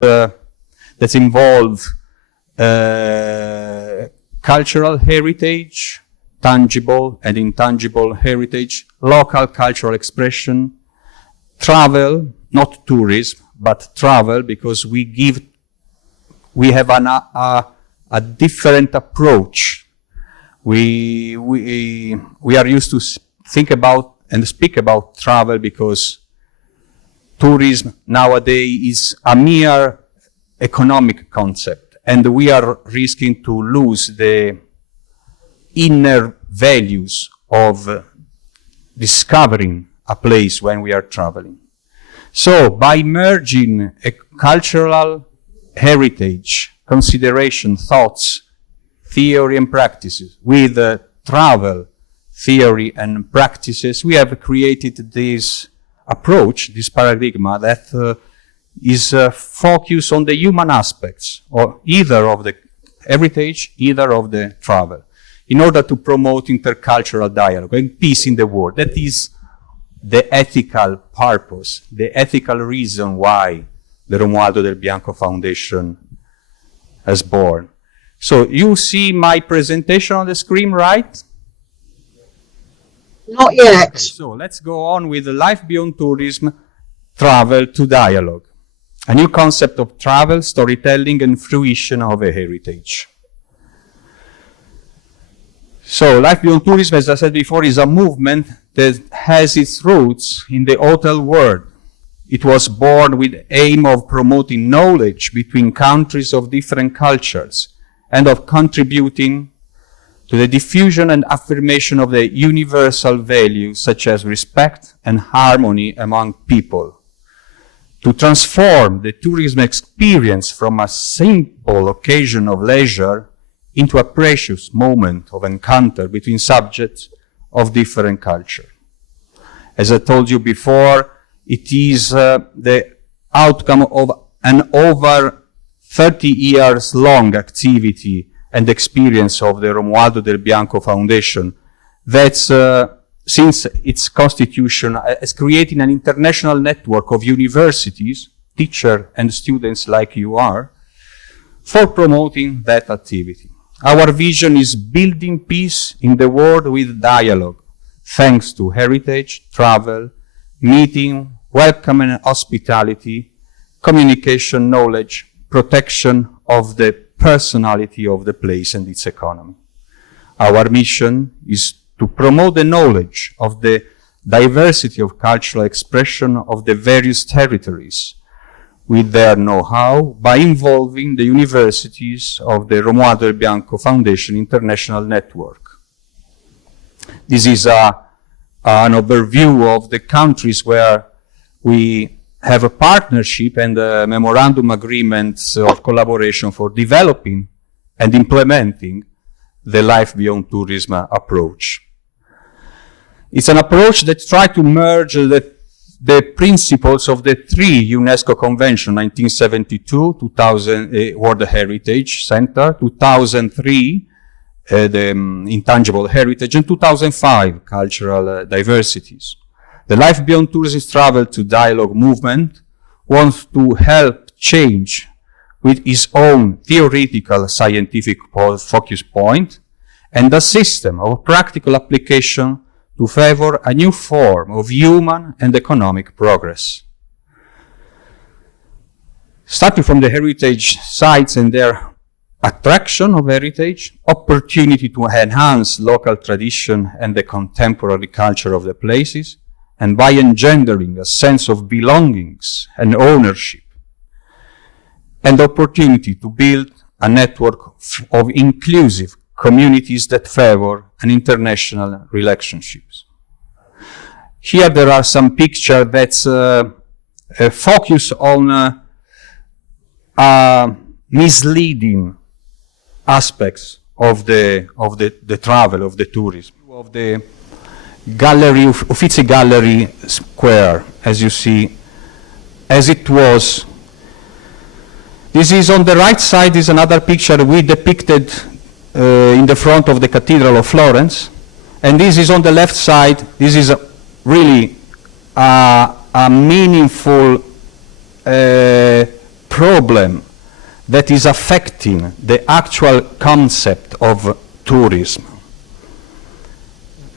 that involve cultural heritage, tangible and intangible heritage, local cultural expression, travel, not tourism, but travel, because we have a different approach. We are used to think about and speak about travel because tourism nowadays is a mere economic concept, and we are risking to lose the inner values of discovering a place when we are traveling. So by merging a cultural heritage, consideration, thoughts, theory and practices with travel, theory and practices, we have created this approach, this paradigm that is focused on the human aspects, or either of the heritage, either of the travel, in order to promote intercultural dialogue and peace in the world. That is the ethical purpose, the ethical reason why the Romualdo del Bianco Foundation has born. So you see my presentation on the screen, right? Not yet. Okay, so let's go on with the Life Beyond Tourism, Travel to Dialogue, a new concept of travel, storytelling, and fruition of a heritage. So Life Beyond Tourism, as I said before, is a movement that has its roots in the hotel world. It was born with the aim of promoting knowledge between countries of different cultures and of contributing to the diffusion and affirmation of the universal values such as respect and harmony among people, to transform the tourism experience from a simple occasion of leisure into a precious moment of encounter between subjects of different culture. As I told you before, it is the outcome of an over 30 years long activity and experience of the Romualdo del Bianco Foundation that since its constitution has created an international network of universities, teachers and students like you are, for promoting that activity. Our vision is building peace in the world with dialogue, thanks to heritage, travel, meeting, welcome and hospitality, communication, knowledge, protection of the personality of the place and its economy. Our mission is to promote the knowledge of the diversity of cultural expression of the various territories with their know-how by involving the universities of the Romualdo del Bianco Foundation International Network. This is an overview of the countries where we have a partnership and a memorandum agreements of collaboration for developing and implementing the Life Beyond Tourism approach. It's an approach that tries to merge the principles of the three UNESCO Conventions, 1972, 2000 World Heritage Center, 2003, the Intangible Heritage, and 2005, Cultural Diversities. The Life Beyond Tourism Travel to Dialogue movement wants to help change with its own theoretical scientific focus point and a system of practical application to favor a new form of human and economic progress. Starting from the heritage sites and their attraction of heritage, opportunity to enhance local tradition and the contemporary culture of the places, and by engendering a sense of belongings and ownership, and opportunity to build a network of inclusive communities that favor an international relationships. Here there are some pictures that focus on misleading aspects of the travel, of the tourism, of the gallery, Uffizi Gallery Square, as you see, as it was. This is on the right side is another picture we depicted in the front of the Cathedral of Florence, and this is on the left side. This is really a meaningful problem that is affecting the actual concept of tourism.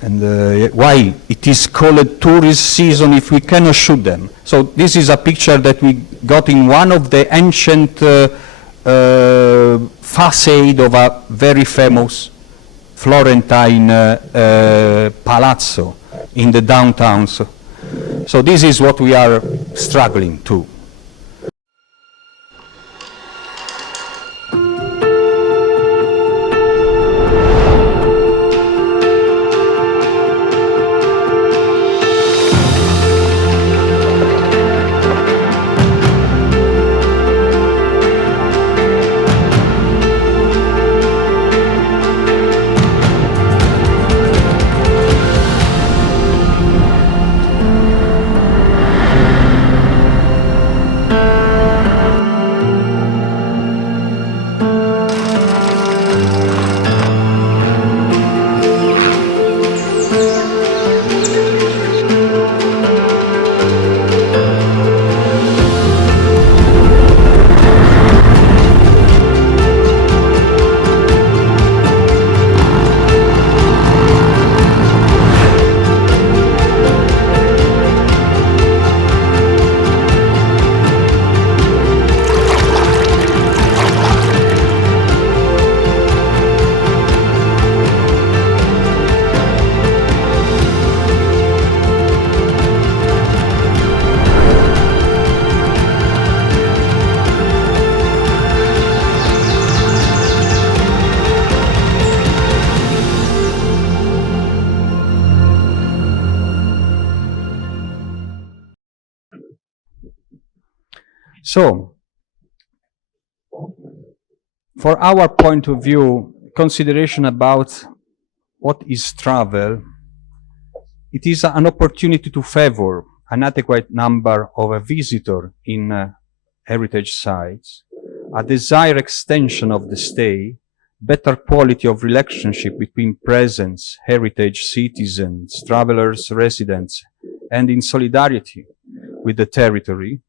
And why it is called tourist season if we cannot shoot them. So this is a picture that we got in one of the ancient facade of a very famous Florentine palazzo in the downtown. So this is what we are struggling to. So, for our point of view, consideration about what is travel, it is an opportunity to favor an adequate number of a visitor in heritage sites, a desired extension of the stay, better quality of relationship between presence, heritage citizens, travelers, residents, and in solidarity with the territory,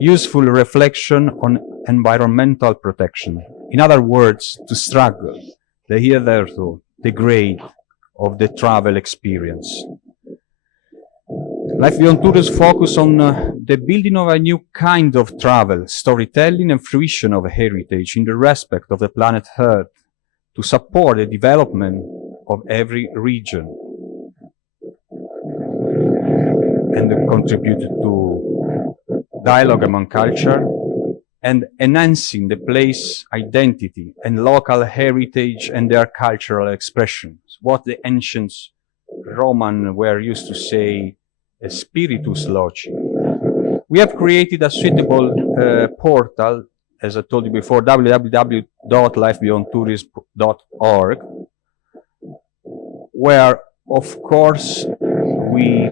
useful reflection on environmental protection. In other words, to struggle the hitherto degrade of the travel experience. Life Beyond Tourism focus on the building of a new kind of travel, storytelling and fruition of heritage in the respect of the planet Earth to support the development of every region and contribute to dialogue among culture and enhancing the place identity and local heritage and their cultural expressions. What the ancient Roman were used to say, a spiritus loci. We have created a suitable portal, as I told you before, www.lifebeyondtourism.org, where, of course, we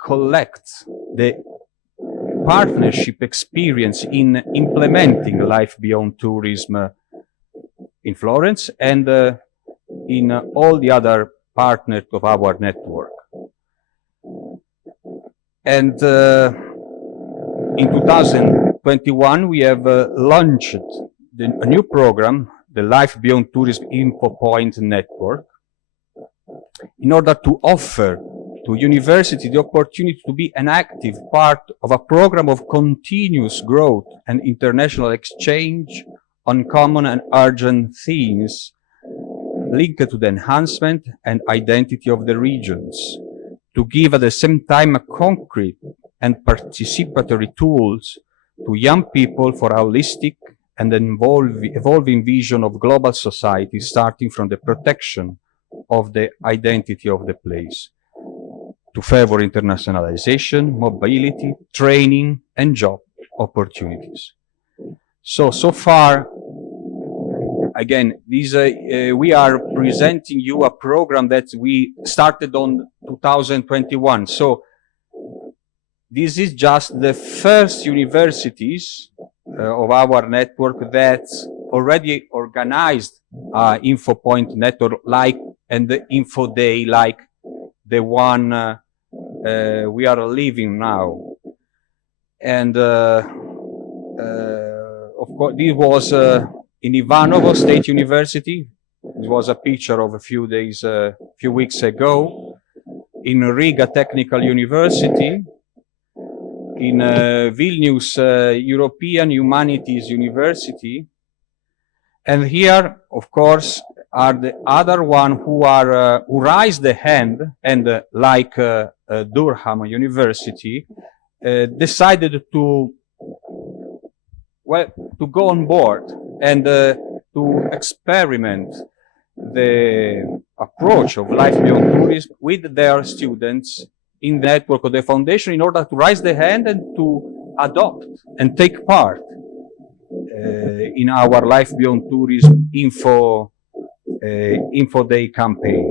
collect the partnership experience in implementing Life Beyond Tourism in Florence and in all the other partners of our network. And in 2021, we have launched a new program, the Life Beyond Tourism Info Point Network, in order to offer to university the opportunity to be an active part of a program of continuous growth and international exchange on common and urgent themes linked to the enhancement and identity of the regions, to give at the same time a concrete and participatory tools to young people for a holistic and evolving vision of global society, starting from the protection of the identity of the place, to favor internationalization, mobility, training, and job opportunities. So far, again, we are presenting you a program that we started on 2021. So this is just the first universities of our network that already organized info point network and the info day like the one we are living now. And of course, this was in Ivanovo State University. This was a picture of a few weeks ago. In Riga Technical University, in Vilnius European Humanities University, and here, of course, are the other one who raise the hand and, like Durham University, decided to go on board and to experiment the approach of life beyond tourism with their students in the network of the foundation in order to raise the hand and to adopt and take part in our Life Beyond Tourism Info Day campaign.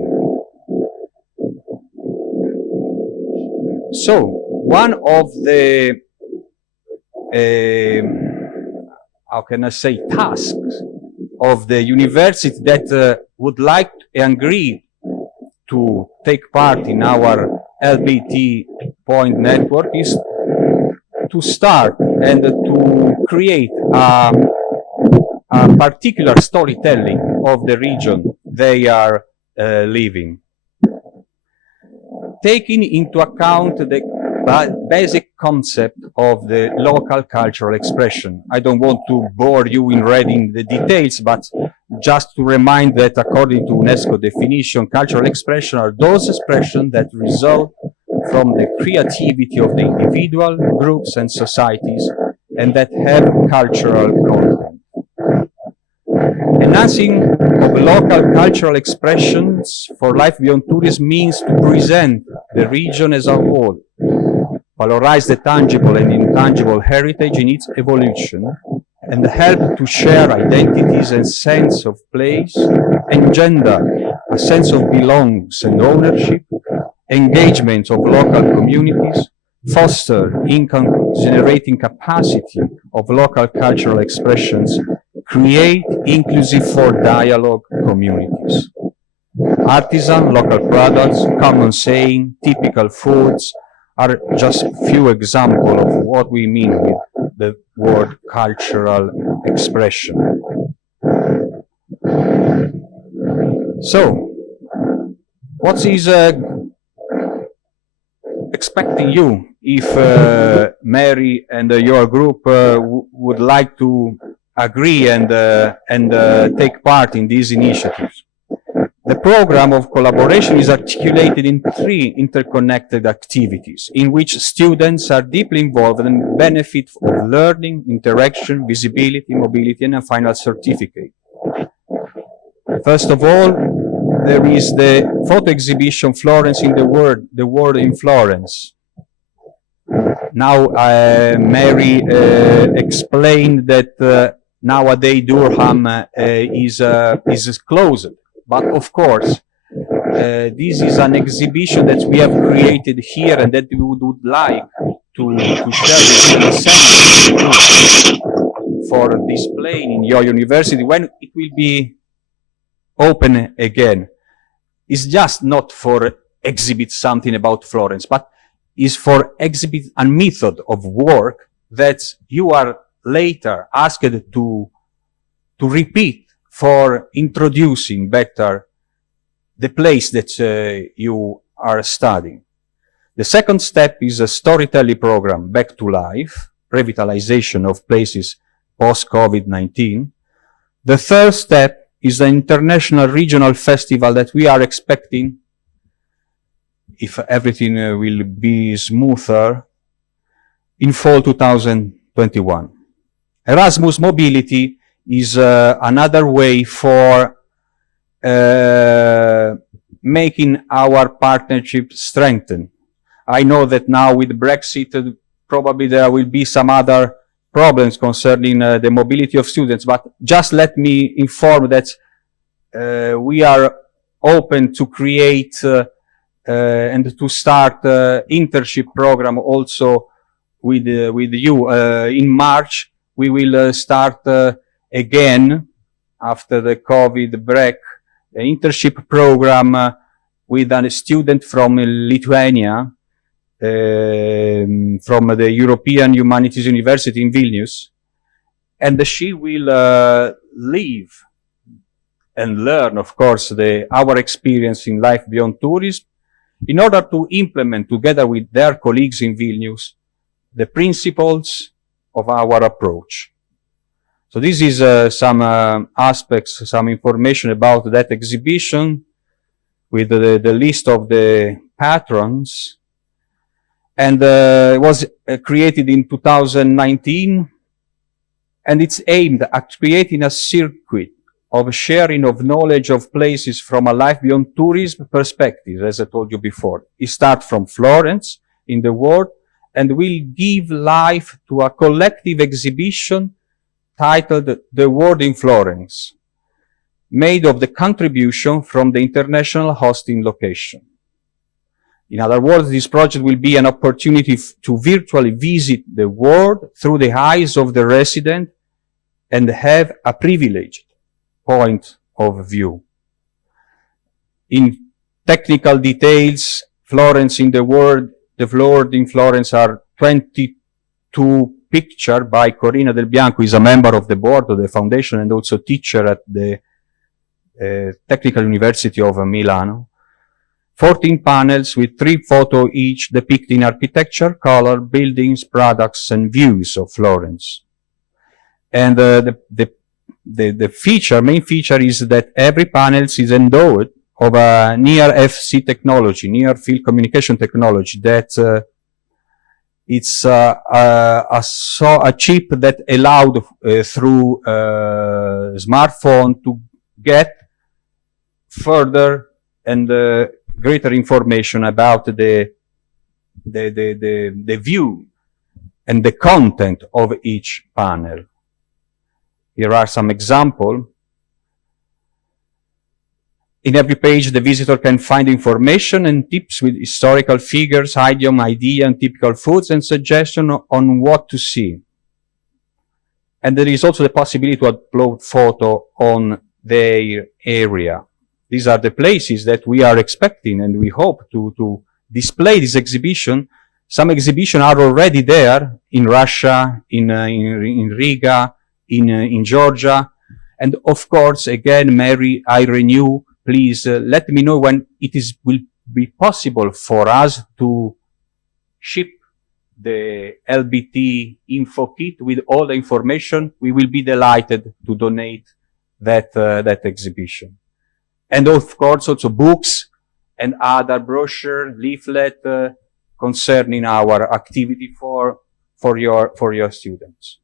So, one of the, how can I say, tasks of the university that would like and agree to take part in our LBT point network is to start and to create a particular storytelling of the region they are living, taking into account the basic concept of the local cultural expression. I don't want to bore you in reading the details, but just to remind that according to UNESCO definition, cultural expression are those expressions that result from the creativity of the individual, groups and societies, and that have cultural content. Enhancing of local cultural expressions for Life Beyond Tourism means to present the region as a whole, valorize the tangible and intangible heritage in its evolution, and help to share identities and sense of place, engender a sense of belongings and ownership, engagement of local communities, foster income-generating capacity of local cultural expressions, create inclusive for dialogue communities. Artisan, local products, common saying, typical foods are just few examples of what we mean with the word cultural expression. So, what is expecting you if Mary and your group would like to agree and take part in these initiatives? The program of collaboration is articulated in 3 interconnected activities in which students are deeply involved and benefit from learning, interaction, visibility, mobility, and a final certificate. First of all, there is the photo exhibition Florence in the World in Florence. Now, Mary explained that nowadays Durham is closed. But of course, this is an exhibition that we have created here and that we would like to share with you for displaying in your university when it will be open again. It's just not for exhibit something about Florence, but is for exhibit a method of work that you are later asked to repeat for introducing better the place that you are studying. The second step is a storytelling program, Back to Life, revitalization of places post-COVID-19. The third step is the international regional festival that we are expecting, if everything will be smoother, in fall 2021. Erasmus Mobility is another way for making our partnership strengthen. I know that now with Brexit, probably there will be some other problems concerning the mobility of students, but just let me inform that we are open to create and to start internship program also with you. In March, we will start again, after the COVID break, an internship program with a student from Lithuania, from the European Humanities University in Vilnius. And she will live and learn, of course, our experience in life beyond tourism in order to implement, together with their colleagues in Vilnius, the principles of our approach. So this is some aspects, some information about that exhibition with the list of the patrons. And it was created in 2019, and it's aimed at creating a circuit of sharing of knowledge of places from a life beyond tourism perspective, as I told you before. It starts from Florence in the world and will give life to a collective exhibition titled The World in Florence, made of the contribution from the international hosting location. In other words, this project will be an opportunity to virtually visit the world through the eyes of the resident and have a privileged point of view. In technical details, Florence in the world in Florence are 22 pictures by Corina Del Bianco, who is a member of the board of the foundation and also teacher at the Technical University of Milano. 14 panels with 3 photos each depicting architecture, color, buildings, products, and views of Florence. And the main feature is that every panel is endowed of a near FC technology, near field communication technology, that it's a chip that allowed through smartphone to get further and greater information about the view and the content of each panel. Here are some examples. In every page, the visitor can find information and tips with historical figures, idiom, idea, and typical foods, and suggestions on what to see. And there is also the possibility to upload photo on their area. These are the places that we are expecting, and we hope to display this exhibition. Some exhibitions are already there in Russia, in Riga, in Georgia. And of course, again, Mary, I renew, please let me know when will be possible for us to ship the LBT info kit with all the information. We will be delighted to donate that exhibition. And of course, also books and other brochure, leaflet concerning our activity for your students.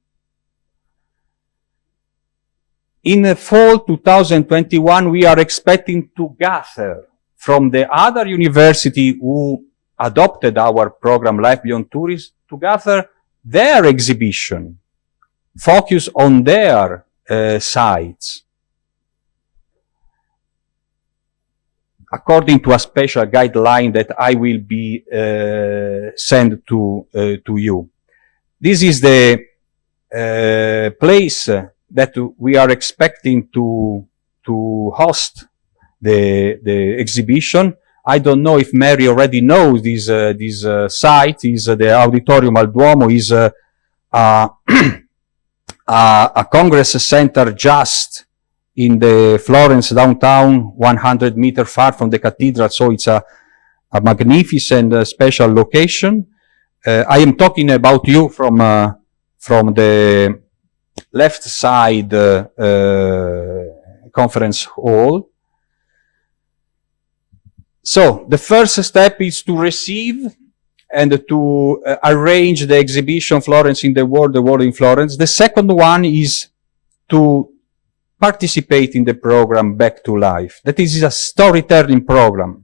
In the fall 2021, we are expecting to gather from the other university who adopted our program Life Beyond Tourism to gather their exhibition, focus on their sites, according to a special guideline that I will be sent to you. This is the place that we are expecting to host the exhibition. I don't know if Mary already knows this site. Is the Auditorium al Duomo is a congress center just in the Florence downtown, 100 meters far from the cathedral. So it's a magnificent special location. I am talking about you from the left side conference hall. So the first step is to receive and to arrange the exhibition Florence in the World in Florence. The second one is to participate in the program Back to Life. That is a storytelling program.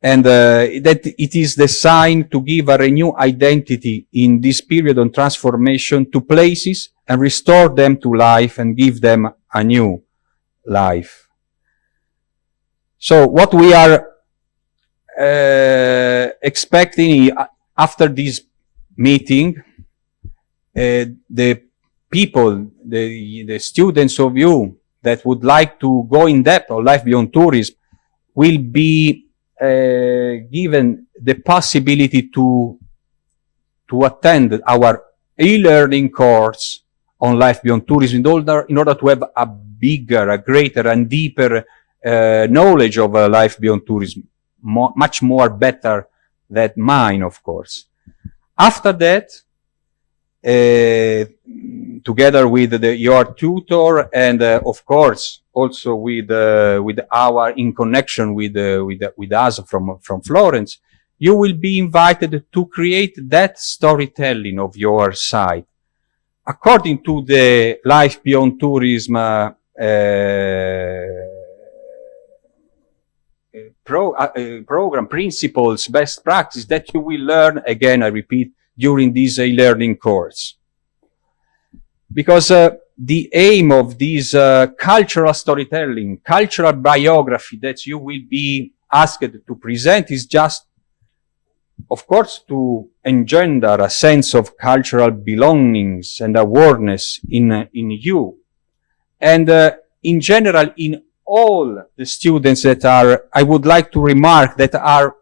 And that it is designed to give a renewed identity in this period of transformation to places and restore them to life and give them a new life. So what we are expecting after this meeting, the people, the students of you that would like to go in depth on Life Beyond Tourism will be given the possibility to attend our e-learning course on life beyond tourism in order to have a bigger, a greater and deeper knowledge of life beyond tourism, much more better than mine, of course. After that, together with your tutor and of course also with our in connection with us from Florence, you will be invited to create that storytelling of your site according to the Life Beyond Tourism program principles, best practice that you will learn, again I repeat, during this e-learning course. Because the aim of this cultural storytelling, cultural biography that you will be asked to present is just, of course, to engender a sense of cultural belongings and awareness in you. And in general, in all the students that are, I would like to remark, that are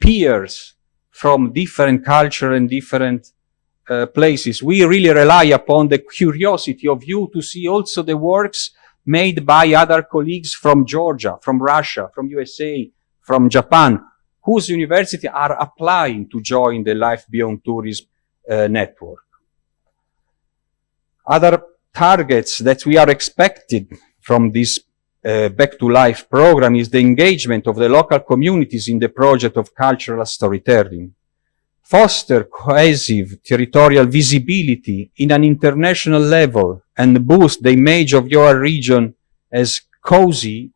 peers from different culture and different places. We really rely upon the curiosity of you to see also the works made by other colleagues from Georgia, from Russia, from USA, from Japan, whose universities are applying to join the Life Beyond Tourism network. Other targets that we are expected from this Back to Life program is the engagement of the local communities in the project of cultural storytelling. Foster cohesive territorial visibility in an international level and boost the image of your region as cozy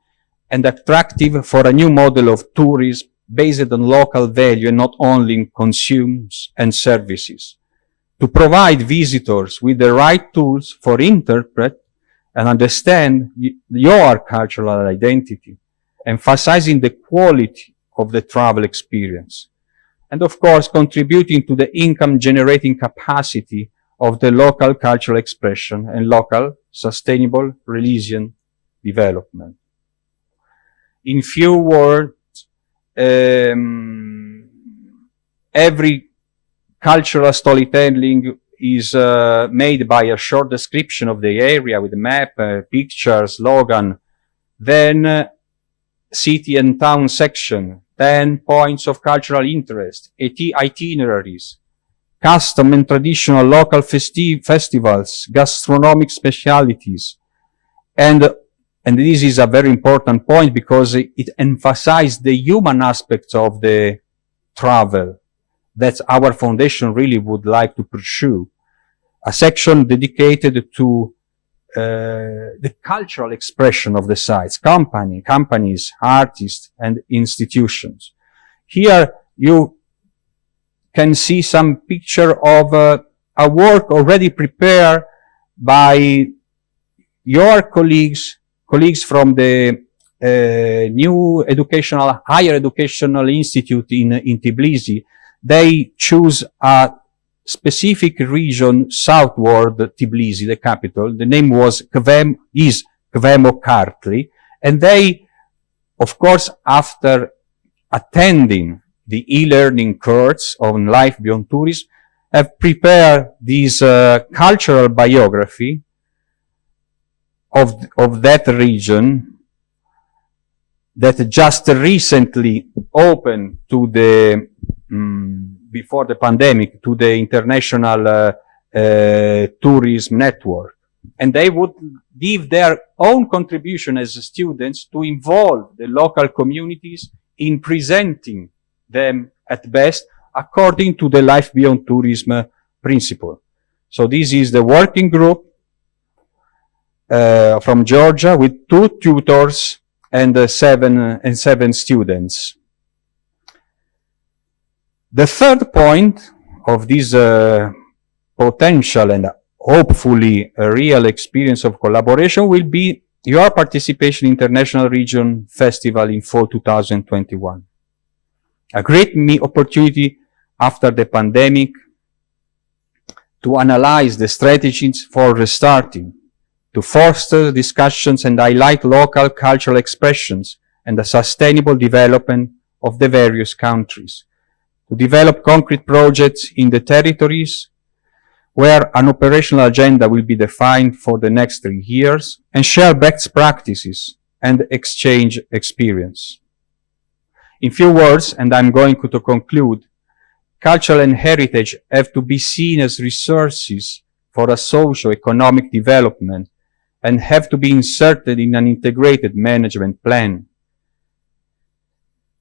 and attractive for a new model of tourism based on local value and not only in consumes and services. To provide visitors with the right tools for interpret and understand your cultural identity, emphasizing the quality of the travel experience. And of course, contributing to the income-generating capacity of the local cultural expression and local sustainable religion development. In few words, every cultural storytelling is made by a short description of the area with a map, picture, slogan, then city and town section, 10 points of cultural interest, itineraries, custom and traditional local festivals, gastronomic specialities. And this is a very important point because it emphasizes the human aspects of the travel that our foundation really would like to pursue. A section dedicated to the cultural expression of the sites, companies, artists, and institutions. Here you can see some picture of a work already prepared by your colleagues from the new higher educational institute in Tbilisi. They choose a specific region southward Tbilisi, the capital. The name is Kvemo-Kartli. And they, of course, after attending the e-learning course on Life Beyond Tourism, have prepared this cultural biography of that region that just recently opened to the before the pandemic to the international tourism network. And they would give their own contribution as students to involve the local communities in presenting them at best according to the Life Beyond Tourism principle. So this is the working group from Georgia with 2 tutors and 7 students. The third point of this potential and hopefully a real experience of collaboration will be your participation in International Region Festival in fall 2021. A great opportunity after the pandemic to analyze the strategies for restarting, to foster discussions and highlight local cultural expressions and the sustainable development of the various countries, to develop concrete projects in the territories where an operational agenda will be defined for the next 3 years, and share best practices and exchange experience. In few words, and I'm going to conclude, culture and heritage have to be seen as resources for a socio-economic development and have to be inserted in an integrated management plan.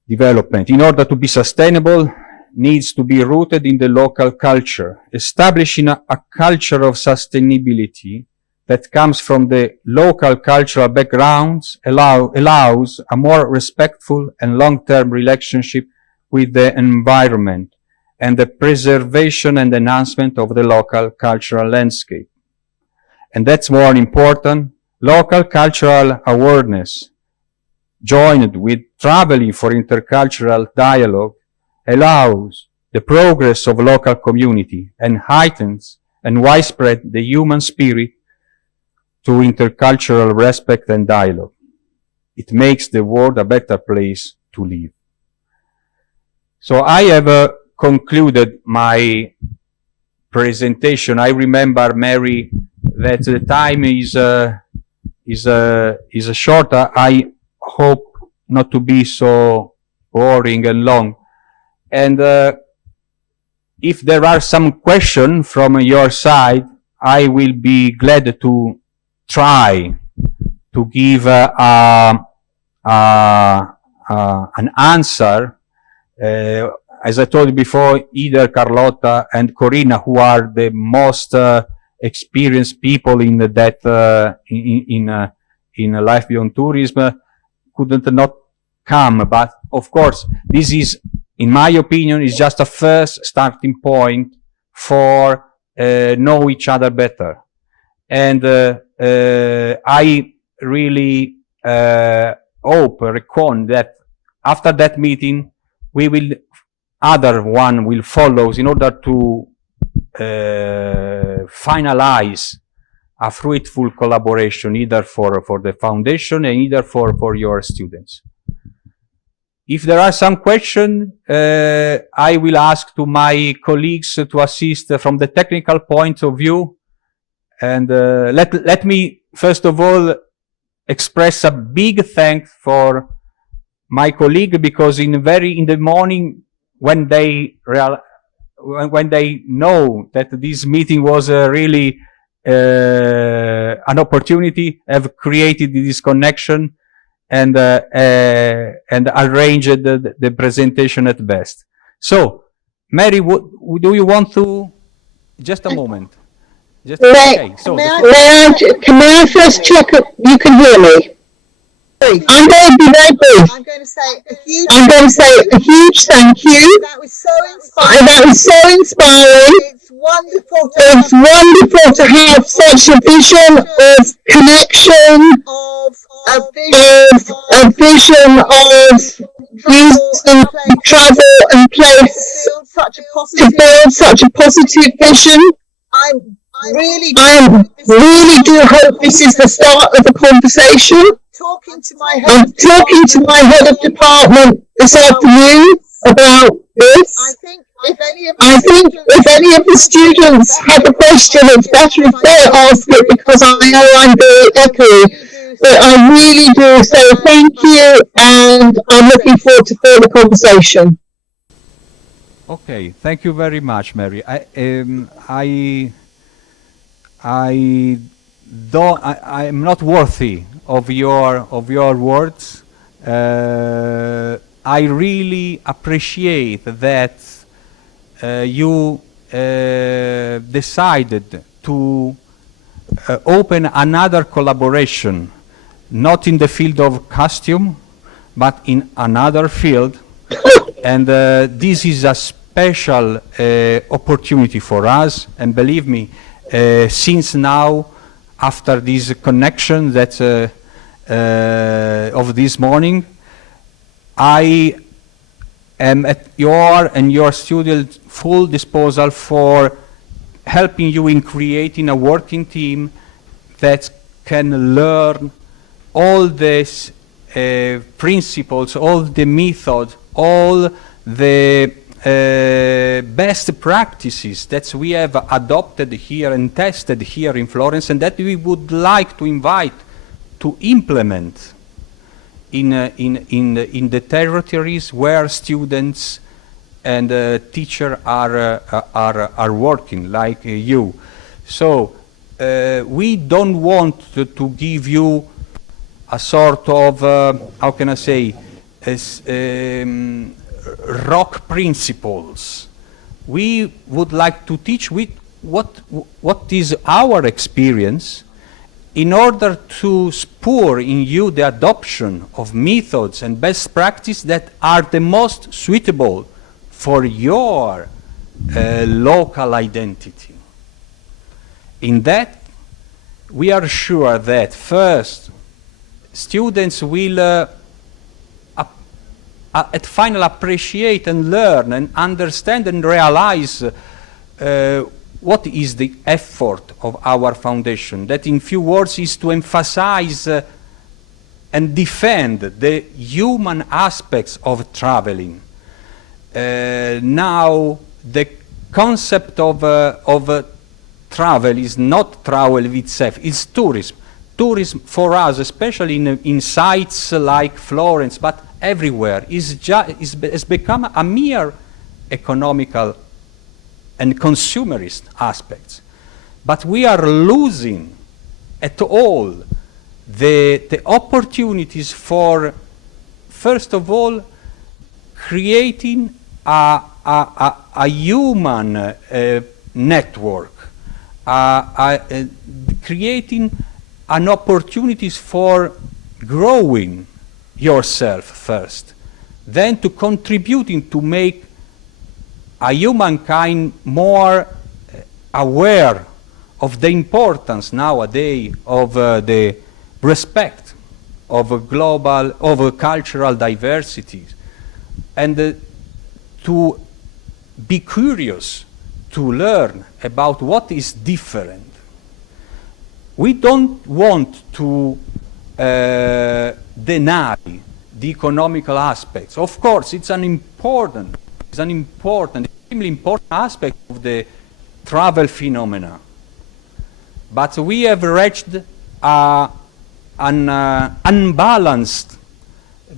Development, in order to be sustainable, needs to be rooted in the local culture, establishing a culture of sustainability that comes from the local cultural backgrounds allows a more respectful and long-term relationship with the environment and the preservation and enhancement of the local cultural landscape. And that's more important, local cultural awareness, joined with traveling for intercultural dialogue, allows the progress of local community and heightens and widespread the human spirit to intercultural respect and dialogue. It makes the world a better place to live. So I have concluded my presentation. I remember, Mary, that the time is short. I hope not to be so boring and long. And if there are some questions from your side, I will be glad to try to give an answer. As I told you before, either Carlotta and Corina, who are the most experienced people in that in Life Beyond Tourism, couldn't not come. But of course, this is, in my opinion, is just a first starting point for know each other better. And I really hope, reckon that after that meeting, other one will follow in order to finalize a fruitful collaboration, either for the foundation and either for your students. If there are some questions, I will ask to my colleagues to assist from the technical point of view. And let me, first of all, express a big thanks for my colleague, because in the morning, when they know that this meeting was really an opportunity, have created this connection and arranged the presentation at best. So, Mary, do you want to? Just a moment. Okay. So can I first check if you can hear me? I'm going to be very brief. I'm going to say a huge thank you. That was so inspiring. That was so inspiring. It's wonderful to have such a vision of connection, a vision of using travel and place to build such a positive vision. I really do hope this is the start of a conversation. talking to my I'm talking to my head of department this afternoon about this. I think if any of the students have a question, it's better if they ask it, because I know I'm very echoey. But I really do. So thank you, and I'm looking forward to further conversation. Okay, thank you very much, Mary. I'm not worthy of your words. I really appreciate that you decided to open another collaboration, not in the field of costume, but in another field. And this is a special opportunity for us. And believe me, since now, after this connection that of this morning, I am at your and your students' full disposal for helping you in creating a working team that can learn all these principles, all the methods, all the best practices that we have adopted here and tested here in Florence, and that we would like to invite to implement in the territories where students and teachers are working, like you. So we don't want to give you a sort of, how can I say, rock principles. We would like to teach with what is our experience in order to spur in you the adoption of methods and best practice that are the most suitable for your local identity. In that, we are sure that first, students will at final appreciate and learn and understand and realize what is the effort of our foundation. That in few words is to emphasize and defend the human aspects of traveling. Now the concept of travel is not travel itself, it's tourism. Tourism for us, especially in sites like Florence, but everywhere, has become a mere economical and consumerist aspects. But we are losing at all the opportunities for, first of all, creating a human network, creating an opportunities for growing yourself first, then to contributing to make a humankind more aware of the importance nowadays of the respect of global, of cultural diversities, and to be curious to learn about what is different. We don't want to deny the economical aspects. Of course, it's an important, extremely important aspect of the travel phenomena. But we have reached an unbalanced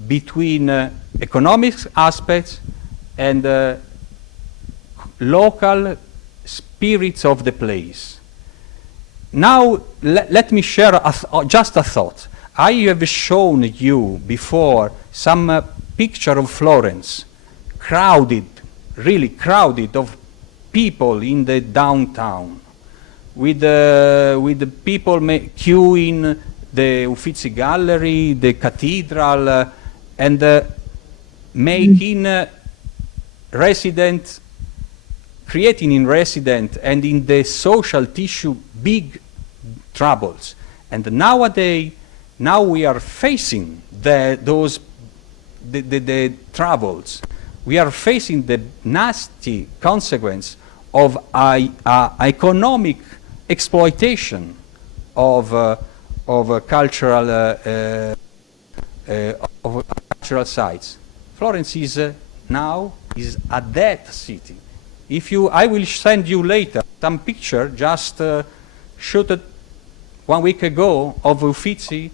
between economic aspects and local spirits of the place. Now, let me share just a thought. I have shown you before some picture of Florence, crowded, really crowded of people in the downtown, with the people queuing the Uffizi Gallery, the cathedral, and making residents, creating in resident and in the social tissue big troubles. And nowadays, now we are facing the troubles. We are facing the nasty consequence of economic exploitation of cultural sites. Florence is now a dead city. I will send you later some picture just shot 1 week ago of Uffizi,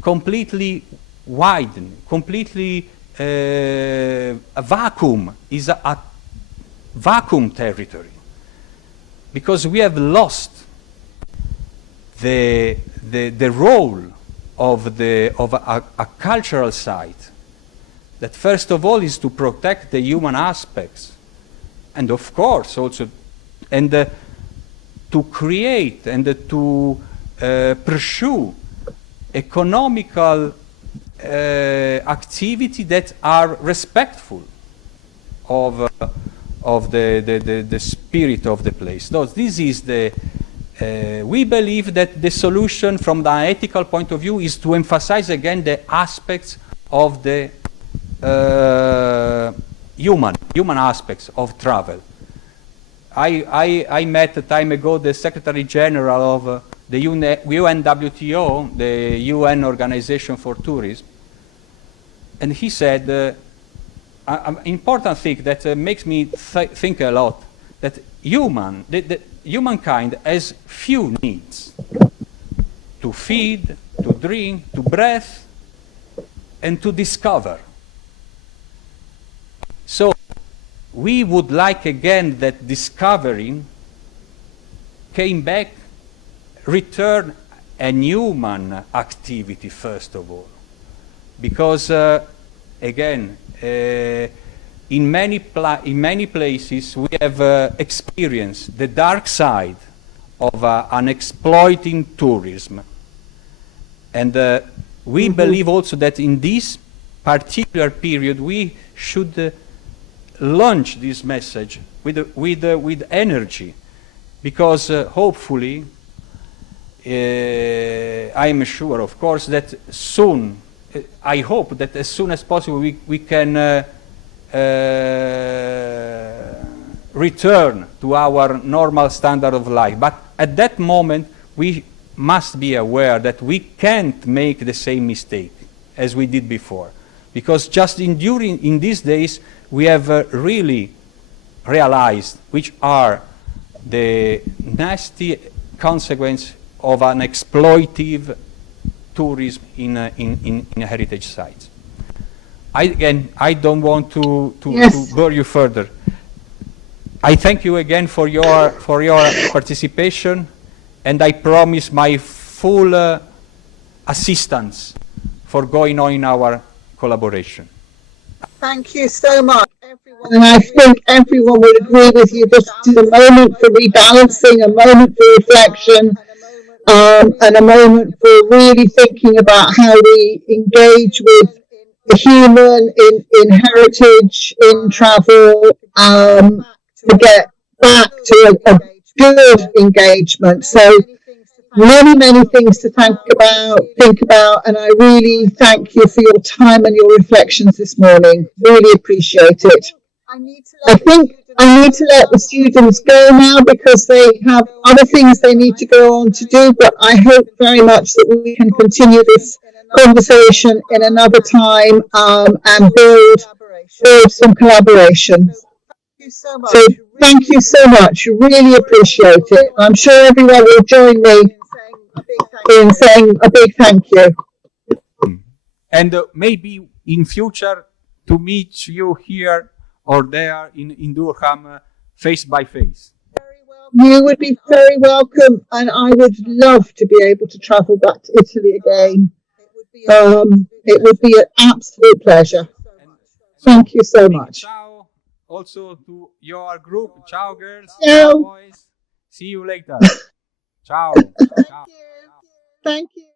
completely widened, completely a vacuum, is a vacuum territory, because we have lost the role of a cultural site that first of all is to protect the human aspects, and of course also to create and to pursue economical activity that are respectful of the spirit of the place. So this is we believe that the solution from the ethical point of view is to emphasize again the aspects of the human aspects of travel. I met a time ago the Secretary General of the UNWTO, the UN Organization for Tourism, and he said an important thing that makes me think a lot, that humankind has few needs: to feed, to drink, to breathe, and to discover. So we would like again that discovering came back, return a human activity first of all, because again, in many places we have experienced the dark side of an exploiting tourism, and we believe also that in this particular period we should launch this message with energy, because hopefully, I am sure, of course, that soon, I hope that as soon as possible we can return to our normal standard of life. But at that moment, we must be aware that we can't make the same mistake as we did before, because just in these days we have really realized which are the nasty consequences of an exploitive tourism in heritage sites. I don't want to Yes. bore you further. I thank you again for your participation, and I promise my full assistance for going on in our collaboration. Thank you so much, everyone. And I think everyone would agree with you. This is a moment for rebalancing, a moment for reflection, and a moment for really thinking about how we engage with the human in heritage, in travel, to get back to a good engagement. So many things to think about, and I really thank you for your time and your reflections this morning. Really appreciate it. I think I need to let the students go now because they have other things they need to go on to do, but I hope very much that we can continue this conversation in another time, and build some collaboration. So thank you so much. Really appreciate it. I'm sure everyone will join me in saying a big thank you. And maybe in future to meet you here or there in Durham, face by face. You would be very welcome, and I would love to be able to travel back to Italy again. It would be an absolute pleasure. Thank you so much. Ciao also to your group. Ciao, girls. Ciao. Ciao, boys. See you later. Ciao. Ciao. Thank you.